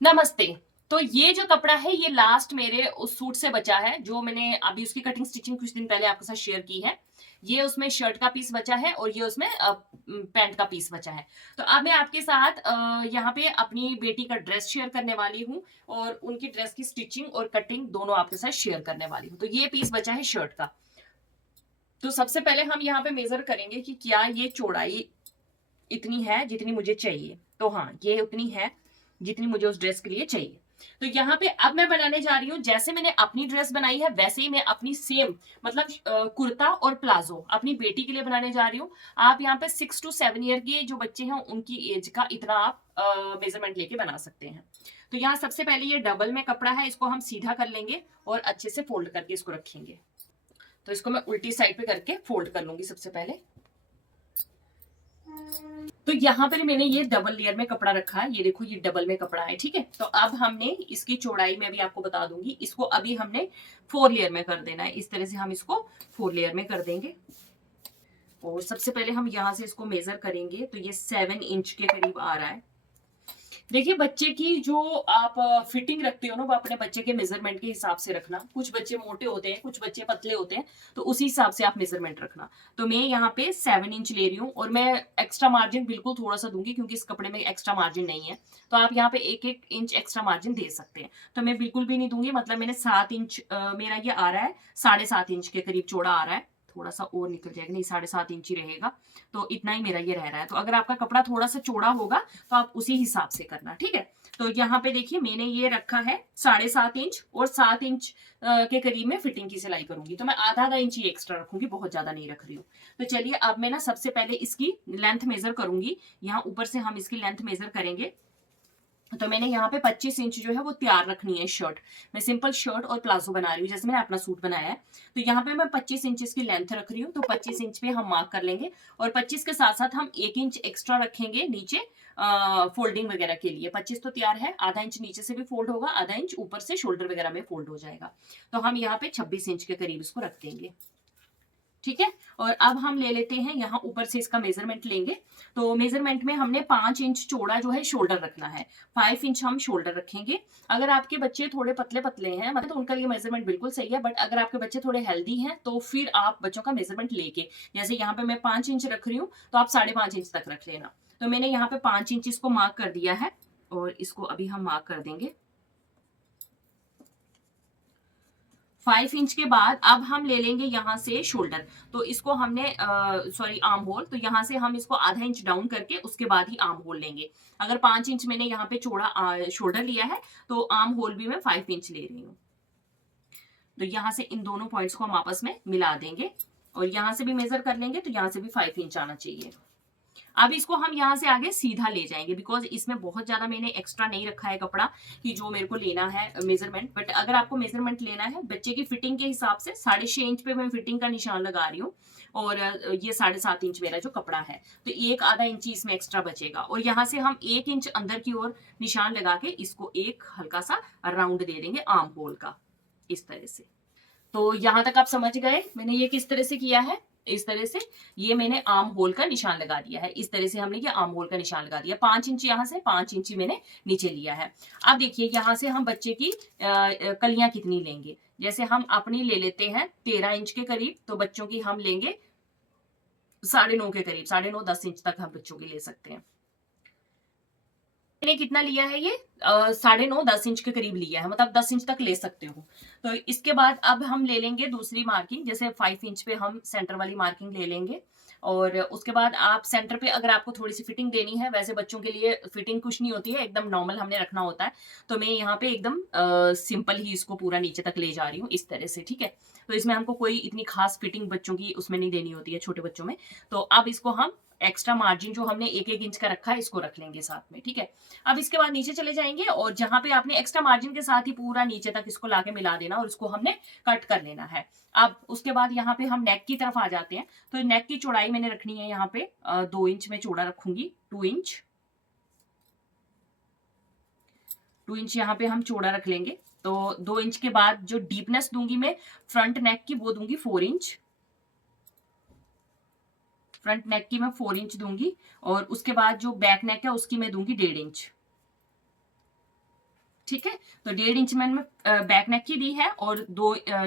नमस्ते। तो ये जो कपड़ा है ये लास्ट मेरे उस सूट से बचा है जो मैंने अभी उसकी कटिंग स्टिचिंग कुछ दिन पहले आपके साथ शेयर की है। ये उसमें शर्ट का पीस बचा है और ये उसमें पैंट का पीस बचा है। तो अब मैं आपके साथ यहाँ पे अपनी बेटी का ड्रेस शेयर करने वाली हूँ और उनकी ड्रेस की स्टिचिंग और कटिंग दोनों आपके साथ शेयर करने वाली हूँ। तो ये पीस बचा है शर्ट का। तो सबसे पहले हम यहाँ पे मेजर करेंगे कि क्या ये चौड़ाई इतनी है जितनी मुझे चाहिए। तो हाँ, ये उतनी है जितनी मुझे उस ड्रेस के लिए चाहिए। तो यहाँ पे अब मैं बनाने जा रही हूँ, जैसे मैंने अपनी ड्रेस बनाई है वैसे ही मैं अपनी सेम मतलब कुर्ता और प्लाजो अपनी बेटी के लिए बनाने जा रही हूँ। आप यहाँ पे 6 to 7 ईयर के जो बच्चे हैं उनकी एज का इतना आप मेजरमेंट लेके बना सकते हैं। तो यहाँ सबसे पहले ये डबल में कपड़ा है, इसको हम सीधा कर लेंगे और अच्छे से फोल्ड करके इसको रखेंगे। तो इसको मैं उल्टी साइड पे करके फोल्ड कर लूंगी सबसे पहले। तो यहाँ पर मैंने ये डबल लेयर में कपड़ा रखा है, ये देखो ये डबल में कपड़ा है, ठीक है। तो अब हमने इसकी चौड़ाई में भी आपको बता दूंगी, इसको अभी हमने 4 लेयर में कर देना है। इस तरह से हम इसको 4 लेयर में कर देंगे। और सबसे पहले हम यहाँ से इसको मेजर करेंगे तो ये 7 इंच के करीब आ रहा है। देखिए बच्चे की जो आप फिटिंग रखते हो ना वो अपने बच्चे के मेजरमेंट के हिसाब से रखना। कुछ बच्चे मोटे होते हैं, कुछ बच्चे पतले होते हैं, तो उसी हिसाब से आप मेजरमेंट रखना। तो मैं यहाँ पे 7 इंच ले रही हूँ और मैं एक्स्ट्रा मार्जिन बिल्कुल थोड़ा सा दूंगी क्योंकि इस कपड़े में एक्स्ट्रा मार्जिन नहीं है। तो आप यहाँ पे 1-1 इंच एक्स्ट्रा मार्जिन दे सकते हैं। तो मैं बिल्कुल भी नहीं दूंगी, मतलब मैंने 7 इंच मेरा ये आ रहा है, 7.5 इंच के करीब चौड़ा आ रहा है। थोड़ा सा और निकल जाएगा, नहीं 7.5 इंच ही रहेगा। तो इतना ही मेरा ये रह रहा है। तो अगर आपका कपड़ा थोड़ा सा चौड़ा होगा तो आप उसी हिसाब से करना, ठीक है। तो यहाँ पे देखिए मैंने ये रखा है 7.5 इंच और 7 इंच के करीब में फिटिंग की सिलाई करूंगी। तो मैं आधा इंच ही एक्स्ट्रा रखूंगी, बहुत ज्यादा नहीं रख रही हूँ। तो चलिए अब मैं ना सबसे पहले इसकी लेंथ मेजर करूंगी। यहाँ ऊपर से हम इसकी लेंथ मेजर करेंगे। तो मैंने यहाँ पे 25 इंच जो है वो तैयार रखनी है शर्ट। मैं सिंपल शर्ट और प्लाजो बना रही हूँ जैसे मैंने अपना सूट बनाया है। तो यहाँ पे मैं 25 इंच की लेंथ रख रही हूँ, तो 25 इंच पे हम मार्क कर लेंगे। और 25 के साथ साथ हम 1 इंच एक्स्ट्रा रखेंगे नीचे फोल्डिंग वगैरह के लिए। 25 तो तैयार है, आधा इंच नीचे से भी फोल्ड होगा, आधा इंच ऊपर से शोल्डर वगैरह में फोल्ड हो जाएगा। तो हम यहाँ पे 26 इंच के करीब इसको रख देंगे, ठीक है। और अब हम ले लेते हैं यहाँ ऊपर से इसका मेजरमेंट लेंगे। तो मेजरमेंट में हमने 5 इंच चौड़ा जो है शोल्डर रखना है, 5 इंच हम शोल्डर रखेंगे। अगर आपके बच्चे थोड़े पतले पतले हैं मतलब तो उनका लिए मेजरमेंट बिल्कुल सही है, बट अगर आपके बच्चे थोड़े हेल्दी हैं तो फिर आप बच्चों का मेजरमेंट लेके, जैसे यहाँ पे मैं 5 इंच रख रही हूँ तो आप 5.5 इंच तक रख लेना। तो मैंने यहाँ पे 5 इंच इसको मार्क कर दिया है और इसको अभी हम मार्क कर देंगे। 5 इंच के बाद अब हम ले लेंगे यहाँ से शोल्डर। तो इसको हमने सॉरी आर्म होल, तो यहाँ से हम इसको आधा इंच डाउन करके उसके बाद ही आर्म होल लेंगे। अगर 5 इंच मैंने यहाँ पे चौड़ा शोल्डर लिया है तो आर्म होल भी मैं 5 इंच ले रही हूँ। तो यहाँ से इन दोनों पॉइंट्स को हम आपस में मिला देंगे और यहाँ से भी मेजर कर लेंगे, तो यहाँ से भी 5 इंच आना चाहिए। अब इसको हम यहाँ से आगे सीधा ले जाएंगे बिकॉज इसमें बहुत ज्यादा मैंने एक्स्ट्रा नहीं रखा है कपड़ा कि जो मेरे को लेना है मेजरमेंट। बट अगर आपको मेजरमेंट लेना है बच्चे की फिटिंग के हिसाब से 6.5 इंच पे मैं फिटिंग का निशान लगा रही हूँ और ये 7.5 इंच मेरा जो कपड़ा है, तो एक आधा इंच इसमें एक्स्ट्रा बचेगा। और यहाँ से हम 1 इंच अंदर की ओर निशान लगा के इसको एक हल्का सा राउंड दे देंगे आर्म होल का, इस तरह से। तो यहां तक आप समझ गए मैंने ये किस तरह से किया है। इस तरह से ये मैंने आर्म होल का निशान लगा दिया है, इस तरह से हमने ये आर्म होल का निशान लगा दिया। 5 इंच यहाँ से 5 इंच मैंने नीचे लिया है। अब देखिए यहाँ से हम बच्चे की कलियां कितनी लेंगे। जैसे हम अपनी ले लेते हैं 13 इंच के करीब, तो बच्चों की हम लेंगे 9.5 के करीब, 9.5-10 इंच तक हम बच्चों की ले सकते हैं। मैंने कितना लिया है ये 9.5-10 इंच के करीब लिया है, मतलब 10 इंच तक ले सकते हो। तो इसके बाद अब हम ले लेंगे दूसरी मार्किंग, जैसे 5 इंच पे हम सेंटर वाली मार्किंग ले लेंगे। और उसके बाद आप सेंटर पे अगर आपको थोड़ी सी फिटिंग देनी है, वैसे बच्चों के लिए फिटिंग कुछ नहीं होती है, एकदम नॉर्मल हमने रखना होता है। तो मैं यहाँ पे एकदम सिंपल ही इसको पूरा नीचे तक ले जा रही हूँ इस तरह से, ठीक है। तो इसमें हमको कोई इतनी खास फिटिंग बच्चों की उसमें नहीं देनी होती है, छोटे बच्चों में। तो अब इसको हम एक्स्ट्रा मार्जिन जो हमने 1-1 इंच का रखा है इसको रख लेंगे साथ में, ठीक है। अब इसके बाद नीचे चले जाएंगे और जहां पे आपने एक्स्ट्रा मार्जिन के साथ ही पूरा नीचे तक इसको लाके मिला देना और इसको हमने कट कर लेना है। अब उसके बाद यहाँ पे हम नेक की तरफ आ जाते हैं। तो नेक की चौड़ाई मैंने रखनी है यहाँ पे 2 इंच में चौड़ा रखूंगी, 2 इंच। 2 इंच यहाँ पे हम चौड़ा रख लेंगे। तो 2 इंच के बाद जो डीपनेस दूंगी मैं फ्रंट नेक की वो दूंगी 4 इंच। फ्रंट नेक की मैं 4 इंच दूंगी और उसके बाद जो बैक नेक है उसकी मैं दूंगी 1.5 इंच। ठीक है। तो 1.5 इंच मैंने बैक नेक की दी है और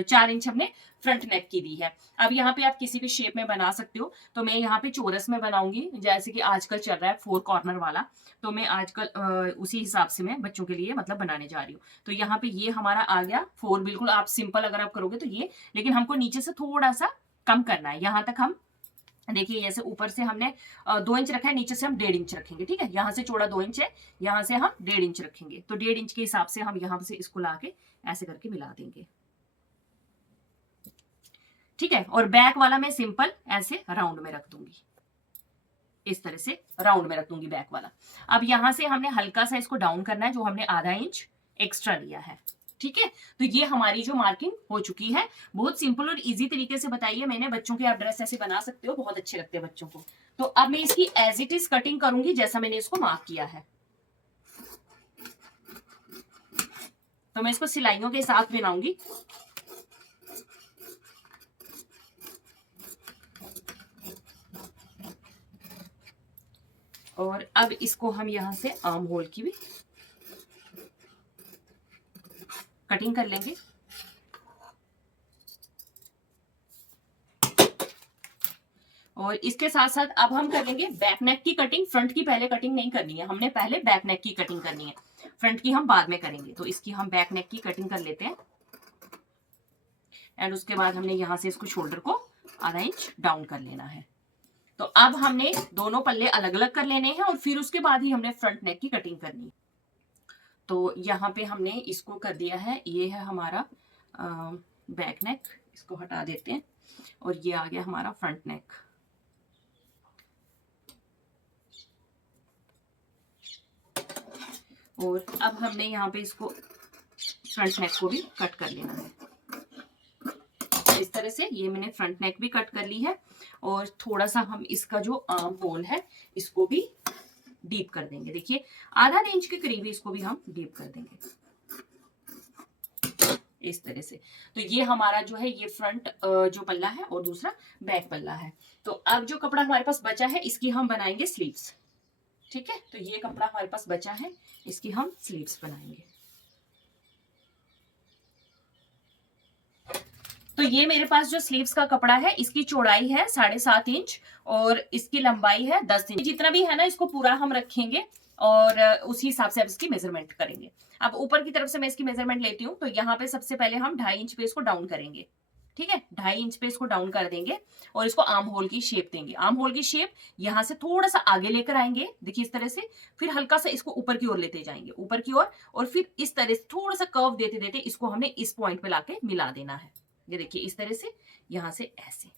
4 इंच हमने फ्रंट नेक की दी है। अब यहाँ पे आप किसी भी शेप में बना सकते हो। तो मैं यहाँ पे चौरस में बनाऊंगी, जैसे कि आजकल चल रहा है 4 कॉर्नर वाला। तो मैं आजकल उसी हिसाब से मैं बच्चों के लिए मतलब बनाने जा रही हूँ। तो यहाँ पे ये हमारा आ गया 4, बिल्कुल आप सिंपल अगर आप करोगे तो ये, लेकिन हमको नीचे से थोड़ा सा कम करना है। यहाँ तक हम देखिए, जैसे ऊपर से हमने 2 इंच रखा है, नीचे से हम 1.5 इंच रखेंगे। ठीक है, यहाँ से चौड़ा 2 इंच है, यहाँ से हम 1.5 इंच रखेंगे। तो 1.5 इंच के हिसाब से हम यहाँ से इसको लाके ऐसे करके मिला देंगे। ठीक है, और बैक वाला मैं सिंपल ऐसे राउंड में रख दूंगी, इस तरह से राउंड में रख दूंगी बैक वाला। अब यहां से हमने हल्का सा इसको डाउन करना है, जो हमने आधा इंच एक्स्ट्रा लिया है। ठीक है, तो ये हमारी जो मार्किंग हो चुकी है। बहुत सिंपल और इजी तरीके से बताइए मैंने, बच्चों के आप ड्रेस ऐसे बना सकते हो, बहुत अच्छे लगते हैं बच्चों को। तो अब मैं इसकी एज इट इज कटिंग करूंगी जैसा मैंने इसको मार्क किया है। तो मैं इसको सिलाइयों के साथ बनाऊंगी। और अब इसको हम यहां से आर्म होल की भी कटिंग कर लेंगे। और इसके साथ साथ अब हम कर लेंगे बैक नेक की कटिंग। फ्रंट की पहले कटिंग नहीं करनी है, हमने पहले बैक नेक की कटिंग करनी है, फ्रंट की हम बाद में करेंगे। तो इसकी हम बैक नेक की कटिंग कर लेते हैं। एंड उसके बाद हमने यहां से इसको शोल्डर को आधा इंच डाउन कर लेना है। तो अब हमने दोनों पल्ले अलग अलग कर लेने हैं और फिर उसके बाद ही हमने फ्रंट नेक की कटिंग करनी है। तो यहाँ पे हमने इसको कर दिया है, ये है हमारा बैक नेक, इसको हटा देते हैं। और ये आ गया हमारा फ्रंट नेक। और अब हमने यहाँ पे इसको फ्रंट नेक को भी कट कर लेना है इस तरह से। ये मैंने फ्रंट नेक भी कट कर ली है। और थोड़ा सा हम इसका जो आर्म होल है इसको भी डीप कर देंगे। देखिए, आधा इंच के करीब इसको भी हम डीप कर देंगे इस तरह से। तो ये हमारा जो है ये फ्रंट जो पल्ला है और दूसरा बैक पल्ला है। तो अब जो कपड़ा हमारे पास बचा है इसकी हम बनाएंगे स्लीव्स। ठीक है, तो ये कपड़ा हमारे पास बचा है, इसकी हम स्लीव्स बनाएंगे। तो ये मेरे पास जो स्लीव्स का कपड़ा है इसकी चौड़ाई है 7.5 इंच और इसकी लंबाई है 10 इंच। जितना भी है ना इसको पूरा हम रखेंगे और उसी हिसाब से अब इसकी मेजरमेंट करेंगे। अब ऊपर की तरफ से मैं इसकी मेजरमेंट लेती हूँ। तो यहाँ पे सबसे पहले हम 2.5 इंच पे इसको डाउन करेंगे। ठीक है, 2.5 इंच पे इसको डाउन कर देंगे और इसको आर्म होल की शेप देंगे। आर्म होल की शेप यहाँ से थोड़ा सा आगे लेकर आएंगे, देखिए इस तरह से। फिर हल्का सा इसको ऊपर की ओर लेते जाएंगे, ऊपर की ओर। और फिर इस तरह से थोड़ा सा कर्व देते देते इसको हमने इस पॉइंट पे लाके मिला देना है। ये देखिए इस तरह से, यहां से ऐसे।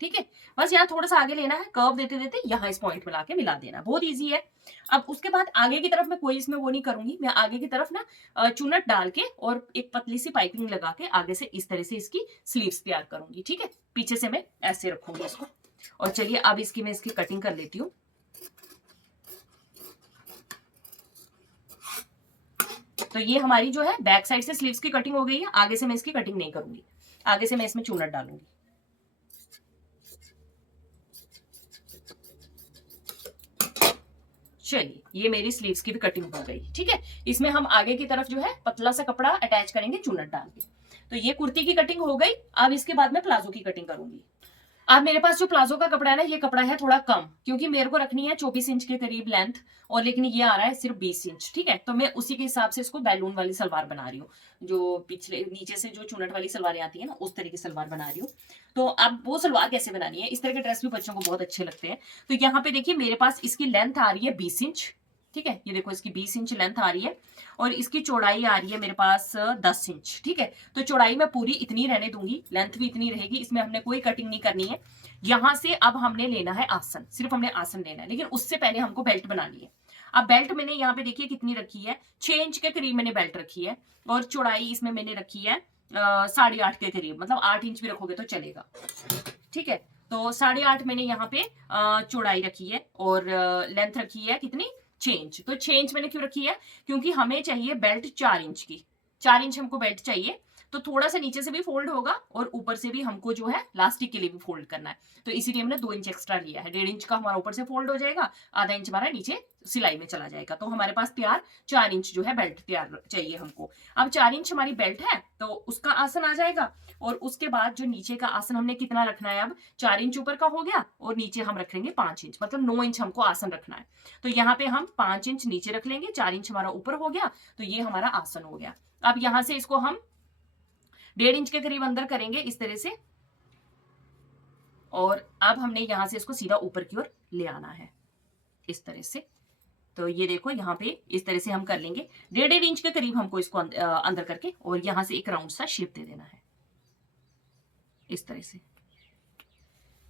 ठीक है, बस यहाँ थोड़ा सा आगे लेना है, कर्व देते देते यहाँ इस पॉइंट पे लाके मिला देना। बहुत इजी है। अब उसके बाद आगे की तरफ मैं कोई इसमें वो नहीं करूंगी। मैं आगे की तरफ ना चुनट डाल के और एक पतली सी पाइपिंग लगा के आगे से इस तरह से इसकी स्लीव्स तैयार करूंगी। ठीक है, पीछे से मैं ऐसे रखूंगी इसको। और चलिए अब इसकी मैं इसकी कटिंग कर लेती हूँ। तो ये हमारी जो है बैक साइड से स्लीव्स की कटिंग हो गई है। आगे से मैं इसकी कटिंग नहीं करूंगी, आगे से मैं इसमें चुनट डालूंगी। चलिए, ये मेरी स्लीव्स की भी कटिंग हो गई। ठीक है, इसमें हम आगे की तरफ जो है पतला सा कपड़ा अटैच करेंगे चुनट डाल के। तो ये कुर्ती की कटिंग हो गई। अब इसके बाद मैं प्लाजो की कटिंग करूंगी। अब मेरे पास जो प्लाजो का कपड़ा है ना, ये कपड़ा है थोड़ा कम, क्योंकि मेरे को रखनी है 24 इंच के करीब लेंथ, और लेकिन ये आ रहा है सिर्फ 20 इंच। ठीक है, तो मैं उसी के हिसाब से इसको बैलून वाली सलवार बना रही हूँ, जो पिछले नीचे से जो चुनट वाली सलवारें आती है ना, उस तरह की सलवार बना रही हूँ। तो अब वो सलवार कैसे बनानी है, इस तरह के ड्रेस भी बच्चों को बहुत अच्छे लगते हैं। तो यहाँ पे देखिए मेरे पास इसकी लेंथ आ रही है 20 इंच। ठीक है, ये देखो इसकी 20 इंच लेंथ आ रही है और इसकी चौड़ाई आ रही है मेरे पास 10 इंच। ठीक है, तो चौड़ाई मैं पूरी इतनी रहने दूंगी, लेंथ भी इतनी रहेगी, इसमें हमने कोई कटिंग नहीं करनी है। यहां से अब हमने लेना है आसन, सिर्फ हमने आसन लेना है, लेकिन उससे पहले हमको बेल्ट बनानी है। अब बेल्ट मैंने यहाँ पे देखिए कितनी रखी है, 6 इंच के करीब मैंने बेल्ट रखी है और चौड़ाई इसमें मैंने रखी है 8.5 के करीब, मतलब 8 इंच भी रखोगे तो चलेगा। ठीक है, तो 8.5 मैंने यहाँ पे चौड़ाई रखी है और लेंथ रखी है कितनी, 6 इंच। तो 6 इंच मैंने क्यों रखी है, क्योंकि हमें चाहिए बेल्ट 4 इंच की, 4 इंच हमको बेल्ट चाहिए। तो थोड़ा सा नीचे से भी फोल्ड होगा और ऊपर से भी हमको जो है लास्टिक के लिए भी फोल्ड करना है, तो इसीलिए हमने 2 इंच एक्स्ट्रा लिया है। 1.5 इंच का हमारा ऊपर से फोल्ड हो जाएगा, आधा इंच हमारा नीचे सिलाई में चला जाएगा, तो हमारे पास तैयार 4 इंच जो है बेल्ट तैयार चाहिए हमको। अब 4 इंच हमारी बेल्ट है तो उसका आसन आ जाएगा, और उसके बाद जो नीचे का आसन हमने कितना रखना है, अब 4 इंच ऊपर का हो गया और नीचे हम रखेंगे 5 इंच, मतलब 9 इंच हमको आसन रखना है। तो यहाँ पे हम 5 इंच नीचे रख लेंगे, 4 इंच हमारा ऊपर हो गया, तो ये हमारा आसन हो गया। अब यहाँ से इसको हम 1.5 इंच के करीब अंदर करेंगे इस तरह से, और अब हमने यहाँ से इसको सीधा ऊपर की ओर ले आना है इस तरह से। तो ये देखो यहाँ पे इस तरह से हम कर लेंगे, 1.5 इंच के करीब हमको इसको अंदर करके, और यहाँ से एक राउंड सा शेप दे देना है इस तरह से।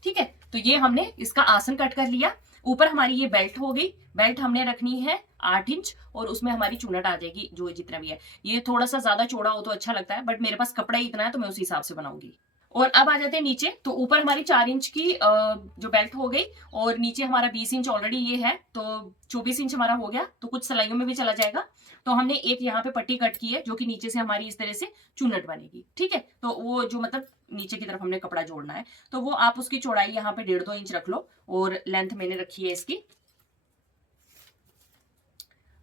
ठीक है, तो ये हमने इसका आसन कट कर लिया। ऊपर हमारी ये बेल्ट हो गई, बेल्ट हमने रखनी है 8 इंच, और उसमें हमारी चुनट आ जाएगी जो जितना भी है। ये थोड़ा सा ज्यादा चौड़ा हो तो अच्छा लगता है, बट मेरे पास कपड़ा ही इतना है तो मैं उसी हिसाब से बनाऊंगी। और अब आ जाते हैं नीचे, तो ऊपर हमारी 4 इंच की जो बेल्ट हो गई, और नीचे हमारा 20 इंच ऑलरेडी ये है, तो 24 इंच हमारा हो गया, तो कुछ सिलाइयों में भी चला जाएगा। तो हमने एक यहाँ पे पट्टी कट की है जो कि नीचे से हमारी इस तरह से चुनट बनेगी। ठीक है, तो वो जो मतलब नीचे की तरफ हमने कपड़ा जोड़ना है, तो वो आप उसकी चौड़ाई यहाँ पे 1.5-2 इंच रख लो, और लेंथ मैंने रखी है इसकी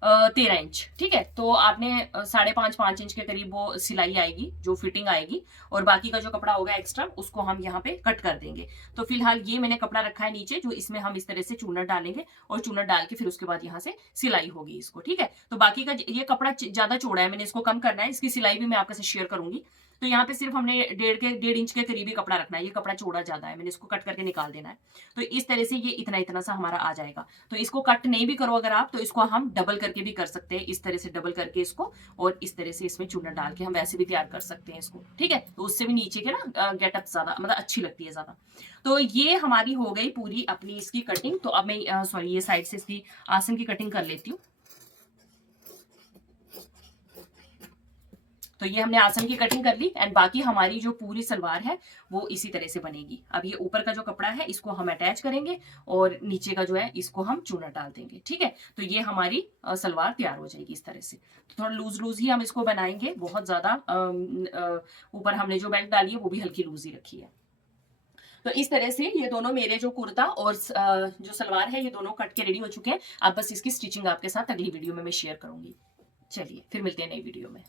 13 इंच। ठीक है, तो आपने 5.5 इंच के करीब वो सिलाई आएगी, जो फिटिंग आएगी, और बाकी का जो कपड़ा होगा एक्स्ट्रा उसको हम यहाँ पे कट कर देंगे। तो फिलहाल ये मैंने कपड़ा रखा है नीचे, जो इसमें हम इस तरह से चूनट डालेंगे, और चूनट डाल के फिर उसके बाद यहाँ से सिलाई होगी इसको। ठीक है, तो बाकी का ये कपड़ा ज्यादा चौड़ा है, मैंने इसको कम करना है, इसकी सिलाई भी मैं आपके साथ शेयर करूंगी। तो यहाँ पे सिर्फ हमने 1.5 इंच के करीब ही कपड़ा रखना है, ये कपड़ा चौड़ा ज्यादा है, मैंने इसको कट करके निकाल देना है। तो इस तरह से ये इतना इतना सा हमारा आ जाएगा। तो इसको कट नहीं भी करो अगर आप, तो इसको हम डबल करके भी कर सकते हैं, इस तरह से डबल करके इसको, और इस तरह से इसमें चूना डाल के हम वैसे भी तैयार कर सकते हैं इसको। ठीक है, तो उससे भी नीचे के ना गेटअप ज्यादा मतलब अच्छी लगती है ज्यादा। तो ये हमारी हो गई पूरी अपनी इसकी कटिंग। तो अब मैं सॉरी ये साइड से इसकी आसन की कटिंग कर लेती हूँ। तो ये हमने आसन की कटिंग कर ली, एंड बाकी हमारी जो पूरी सलवार है वो इसी तरह से बनेगी। अब ये ऊपर का जो कपड़ा है इसको हम अटैच करेंगे, और नीचे का जो है इसको हम चूना डाल देंगे। ठीक है, तो ये हमारी सलवार तैयार हो जाएगी इस तरह से। तो थोड़ा लूज लूज ही हम इसको बनाएंगे, बहुत ज्यादा ऊपर हमने जो बेल्ट डाली है वो भी हल्की लूज ही रखी है। तो इस तरह से ये दोनों मेरे जो कुर्ता और जो सलवार है ये दोनों कट के रेडी हो चुके हैं। अब बस इसकी स्टिचिंग आपके साथ अगली वीडियो में मैं शेयर करूंगी। चलिए फिर मिलते हैं नई वीडियो में।